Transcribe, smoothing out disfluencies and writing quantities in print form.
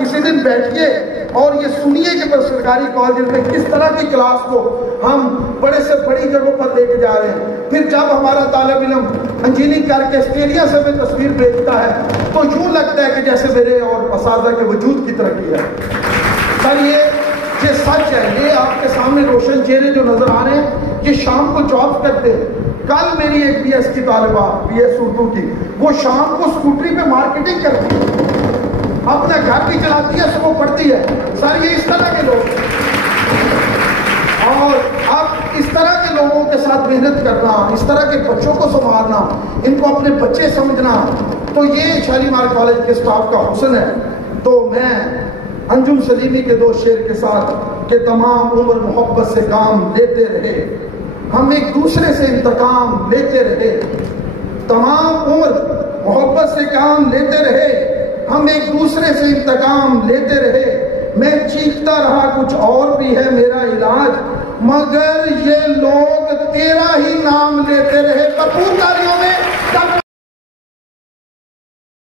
کسی دن بیٹھیے اور یہ سنیے کہ سرکاری کالج میں کس طرح کی کلاس کو ہم بڑے سے بڑی جگہوں پر لے کے جا رہے ہیں. پھر جب ہمارا طالب علم انجینئرنگ کر کے آسٹریلیا سے میں تصویر بھیجتا ہے تو یوں لگتا ہے کہ جیسے میرے اور اساتذہ کے وجود کی ترقی ہے. سر یہ سچ ہے. یہ آپ کے سامنے روشن چہرے جو نظر آ رہے ہیں یہ شام کو جاب کرتے ہیں. کل میری ایک بی ایس کی طالبہ بی ایس اردو کی, وہ شام کو اسکوٹری پہ مارکیٹنگ کرتی ہے, اپنا گھر بھی چلاتی ہے, صبح پڑھتی ہے. سر یہ اس طرح کے لوگ, اور اب اس طرح کے لوگوں کے ساتھ محنت کرنا, اس طرح کے بچوں کو سنبھالنا, ان کو اپنے بچے سمجھنا, تو یہ شالیمار کالج کے اسٹاف کا حسن ہے. تو میں انجم سلیمی کے 2 شعر کے ساتھ کہ تمام عمر محبت سے کام لیتے رہے, ہم ایک دوسرے سے انتقام لیتے رہے. تمام عمر محبت سے کام لیتے رہے, ہم ایک دوسرے سے انتقام لیتے رہے. میں چیختا رہا کچھ اور بھی ہے میرا علاج, مگر یہ لوگ تیرا ہی نام لیتے رہے.